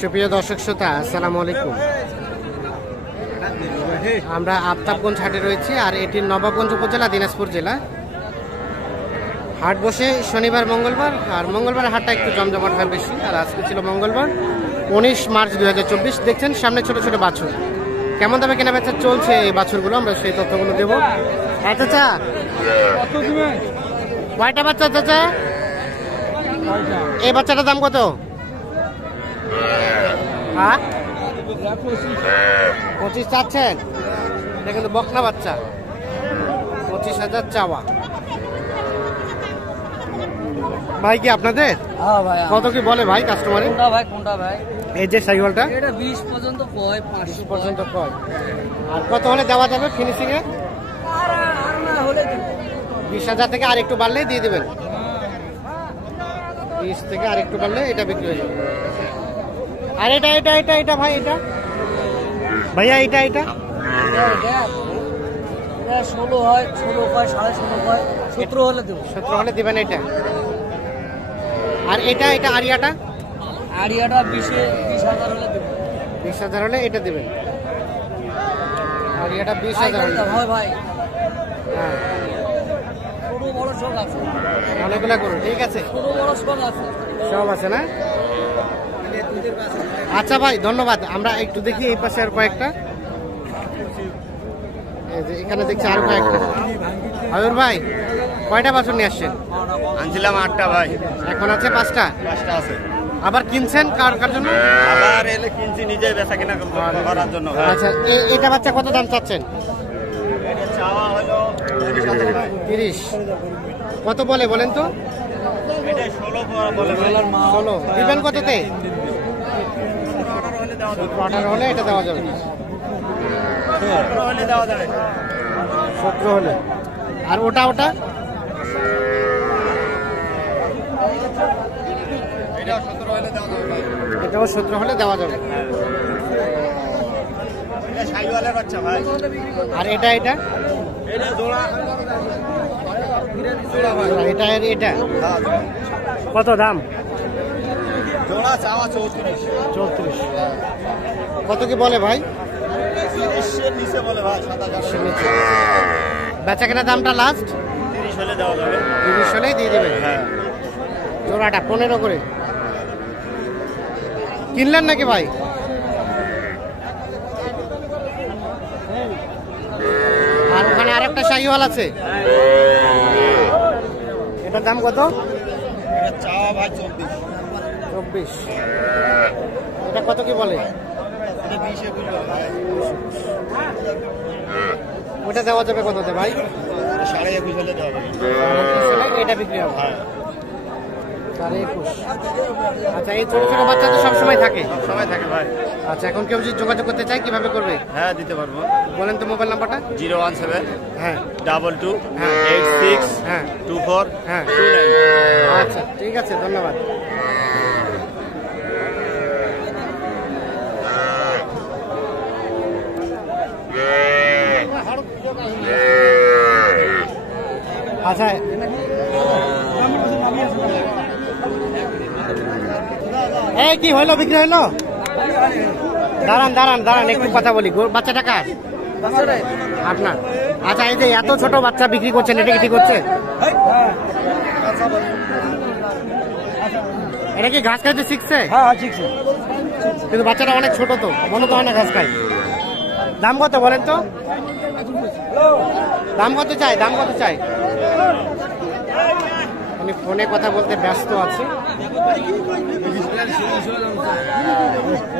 সুপ্রিয় দর্শক শ্রোতা, আসসালামু আলাইকুম। আমরা আফতাবগঞ্জ হাটে রয়েছি, আর এটি নবাবগঞ্জ উপজেলা, দিনাজপুর জেলা। হাট বসে শনিবার, মঙ্গলবার, আর মঙ্গলবার হাটটা একটু জমজমাট হয় বেশি। আর আজকে ছিল মঙ্গলবার, 19 মার্চ 2024। দেখছেন সামনে ছোট ছোট বাছুর, কেমন দামে কেনা বেচা চলছে এই বাছুরগুলো, আমরা সেই তথ্যগুলো দেবো। চাচা কয়টা বাচ্চা চাচা? এই বাচ্চাটার দাম কত? হ্যাঁ 25 চাচ্ছেন? এটা কিন্তু বকনা বাচ্চা, 25,000 চাওয়া। ভাই কি আপনাদের? কত কি বলে ভাই কাস্টমারে? এই যে সাইকেলটা 20 পর্যন্ত কয়, 5 পর্যন্ত কয়। আর কত হলে দেওয়া যাবে ফিনিশিং এ? 20,000 থেকে আর একটু বাড়লেই দিয়ে দেবেন। 20 থেকে আর একটু বাড়লে এটা বিক্রি হয়ে যাবে। আর এটা এটা এটা এটা ভাই, এটা ভাইয়া এটা এটা 16 হয়, 16 কয়, 16.5 কয়, 17 হলে দেবো। 17 হলে দিবেন এটা। আর এটা এটা আরিয়াটা? আরিয়াটা 20,000 হলে দেবো। 20,000 হলে এটা দিবেন। আরিয়াটা 20,000 হলে হয় ভাই। হ্যাঁ, ছোট বড় সব আছে, অনেকগুলা করুন, ঠিক আছে, ছোট বড় সব আছে, সব আছে না? আচ্ছা ভাই, ধন্যবাদ। আমরা একটু দেখি এই পাশে আর কয়েকটা। এই যে এখানে দেখছি আরো কয়েকটা। আয়ুর ভাই কয়টা বাছুর নিয়ে আসছেন? আনছিলাম 8টা ভাই, এখন আছে 5টা। 5টা আছে। আবার কিনছেন কার জন্য? আবার এলে কিনছি নিজে বেচা কিনা করার জন্য ভাই। আচ্ছা, এটা বাচ্চা কত দাম চাচ্ছেন? এটা চাওয়া হলো 30। কত বলে বলেন তো? এটা 16 বলে ভাই। 16 দিবেন কততে? 18 হলে এটা দেওয়া যাবে। 17 হলে দেওয়া যাবে। 17 হলে। আর ওটা ওটা এটাও 17 হলে দেওয়া যাবে ভাই। এটাও 17 হলে দেওয়া যাবে। এটা শাইওয়ালের বাচ্চা ভাই। আর এটা এটা এটা জোড়া ভাই। এটা আর এটা কত দাম? জোড়া চাওয়া 34। 34। কত কি বলে ভাই? 30 এর নিচে বলে ভাই, 27,000 বেচা কেনা দামটা লাস্ট 30 হলে দেওয়া যাবে। 30 হলেই দিয়ে দেবে। হ্যাঁ, জোড়াটা 15 করে কিনলেন নাকি ভাই? আর ওখানে আরেকটা শাহিওয়াল আছে, এটার দাম কত? এটা চাওয়া ভাই 24। 24। এটা কত কি বলে? এটা 20 এ বলবো ভাই। ওটা দেওয়া যাবে কততে ভাই? 21.5 হলে দেওয়া যাবে। এটা বিক্রি হবে 21.5। আচ্ছা, এই ছোট ছোট বাচ্চা তো সবসময় থাকে? সময় থাকে ভাই। আচ্ছা, এখন কেউ যদি যোগাযোগ করতে চায় কিভাবে করবে? হ্যাঁ, দিতে পারবো। বলেন তো মোবাইল নাম্বারটা। 017 হ্যাঁ 22 হ্যাঁ 86 হ্যাঁ 24 হ্যাঁ 29। আচ্ছা, ঠিক আছে, ধন্যবাদ। আচ্ছা, এই কি হইলো, বিক্রি হইলো? দাঁড়ান দাঁড়ান দাঁড়ান, একটু কথা বলি। বাচ্চাটা কার? আপনার? আচ্ছা, এই যে এত ছোট বাচ্চা বিক্রি করছেন, এটা কি ঠিক হচ্ছে? এটা কি ঘাস খাইতে শিখছে? হ্যাঁ শিখছে, কিন্তু বাচ্চাটা অনেক ছোট, তো মনে তো হয় না ঘাস খায়। দাম কত বলেন তো? দাম কত চাই? দাম কত চাই? আমি ফোনে কথা বলতে ব্যস্ত আছি।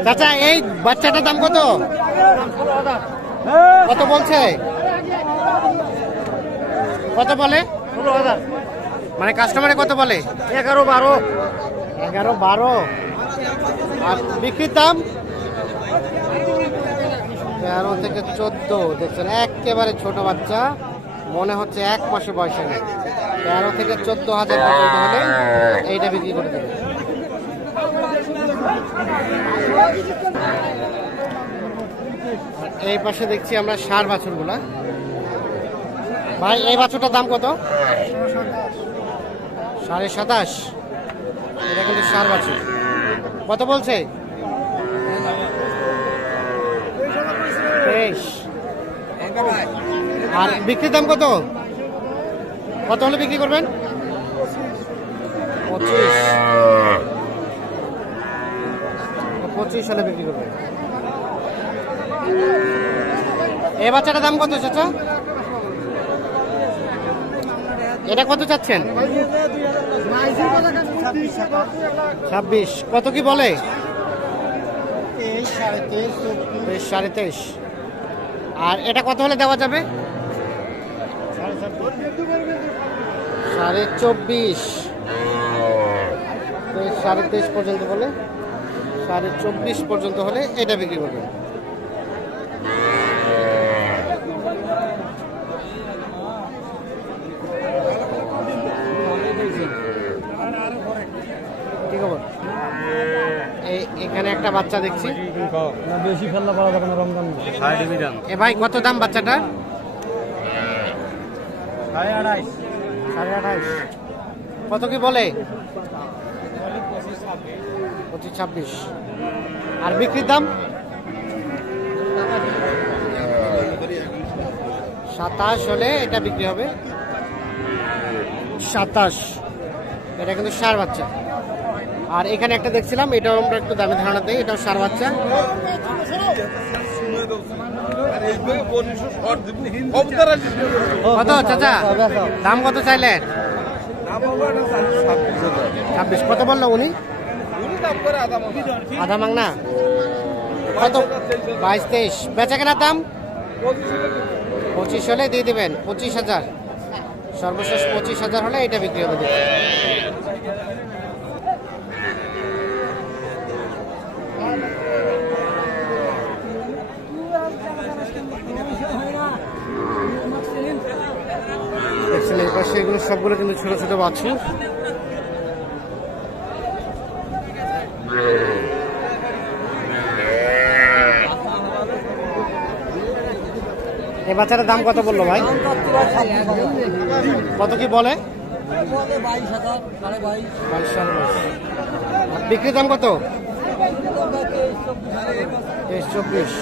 চাচা, এই বাচ্চাটার দাম কত? কত বলছে? কত বলে? 16,000। মানে কাস্টমারে কত বলে? 11-12। 11-12। আর বিক্রির দাম 13 থেকে 14। দেখছেন একেবারে ছোট বাচ্চা, মনে হচ্ছে 1 মাসে বয়সে নেই। 13 থেকে 14,000 পর্যন্ত হলে এইটা বিক্রি করে দেবে। এই পাশে দেখছি আমরা ষাঁড় বাছুরগুলা। ভাই, এই বাছুরটার দাম কত? 27.5। এটা কিন্তু ষাঁড় বাছুর। কত বলছে? 23। আর বিক্রির দাম কত? কত হলে বিক্রি করবেন? 25। 25 হলে বিক্রি করবেন। এই বাচ্চাটার দাম কত চাচা? এটা কত চাচ্ছেন? 26। কত কি বলে? 23। আর এটা কত হলে দেওয়া যাবে? 24.5। 23.5 পর্যন্ত বলে, 24.5 পর্যন্ত হলে এটা বিক্রি করবে। কি খবর? এখানে একটা বাচ্চা দেখছি। বেশি ফেললা পাওয়া যাবে না রমজান। এ ভাই কত দাম বাচ্চাটার? 28.5। কত কি বলে? 25-26। আর বিক্রির দাম? 27 হলে এটা বিক্রি হবে। 27। এটা কিন্তু ষাঁড় বাচ্চা। আর এখানে একটা দেখছিলাম, এটাও আমরা একটু দামে ধারণা দেই, এটাও ষাঁড় বাচ্চা। কত চাচা দাম কত চাইলেন? 26। কত বললো উনি? আধা মাংনা। কত? 22-23। বেচা কেনার দাম 25 হলে দিয়ে দিবেন। 25,000 সর্বশেষ। 25,000 হলে এটা বিক্রি হবে। এই পাশে এগুলো সবগুলো কিন্তু ছোট ছোট বাছুর। এই বাচ্চাটার দাম কত বললো ভাই? কত কি বলে? 22,500। বিক্রির দাম কত? 23-24।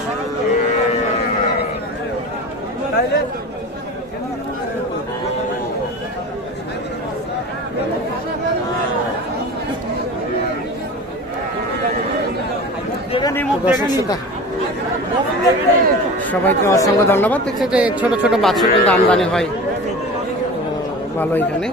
সবাইকে অসংখ্য ধন্যবাদ। দেখছে যে ছোট ছোট বাছুর কিন্তু আমদানি হয় ভালো এখানে।